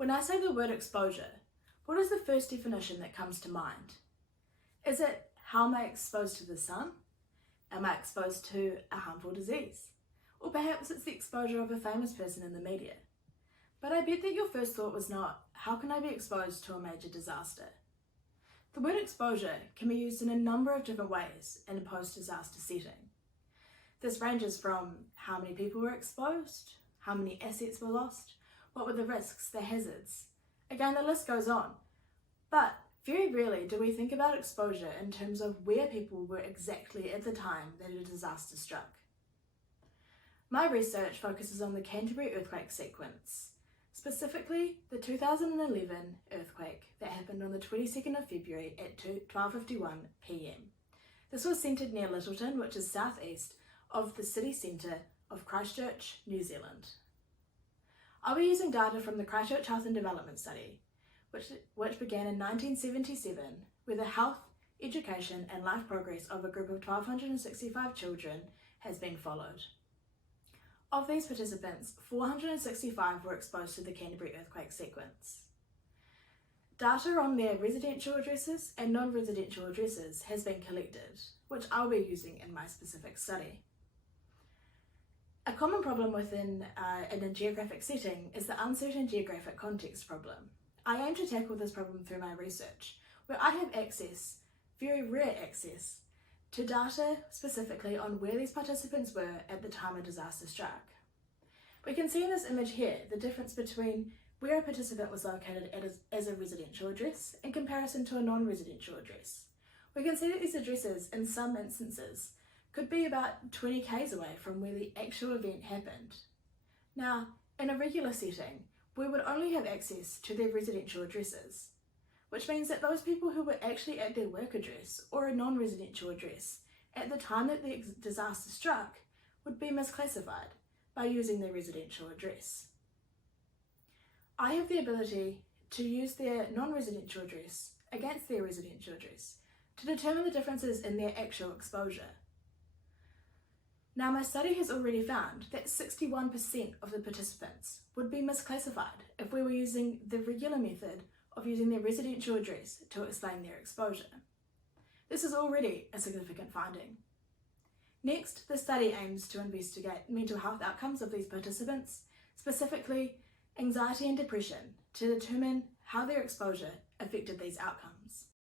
When I say the word exposure, what is the first definition that comes to mind? Is it how am I exposed to the sun? Am I exposed to a harmful disease? Or perhaps it's the exposure of a famous person in the media. But I bet that your first thought was not, how can I be exposed to a major disaster? The word exposure can be used in a number of different ways in a post-disaster setting. This ranges from how many people were exposed, how many assets were lost, what were the risks, the hazards. Again, the list goes on. But very rarely do we think about exposure in terms of where people were exactly at the time that a disaster struck. My research focuses on the Canterbury Earthquake Sequence, specifically the 2011 earthquake that happened on the 22nd of February at 12:51 p.m. This was centred near Eggleton, which is southeast of the city centre of Christchurch, New Zealand. I'll be using data from the Christchurch Health and Development Study, which began in 1977, where the health, education and life progress of a group of 1,265 children has been followed. Of these participants, 465 were exposed to the Canterbury Earthquake Sequence. Data on their residential addresses and non-residential addresses has been collected, which I'll be using in my specific study. A common problem in a geographic setting is the uncertain geographic context problem. I aim to tackle this problem through my research, where I have access, very rare access, to data specifically on where these participants were at the time a disaster struck. We can see in this image here the difference between where a participant was located as a residential address in comparison to a non-residential address. We can see that these addresses, in some instances, could be about 20 k's away from where the actual event happened. Now, in a regular setting, we would only have access to their residential addresses, which means that those people who were actually at their work address or a non-residential address at the time that the disaster struck would be misclassified by using their residential address. I have the ability to use their non-residential address against their residential address to determine the differences in their actual exposure. Now, my study has already found that 61% of the participants would be misclassified if we were using the regular method of using their residential address to explain their exposure. This is already a significant finding. Next, the study aims to investigate mental health outcomes of these participants, specifically anxiety and depression, to determine how their exposure affected these outcomes.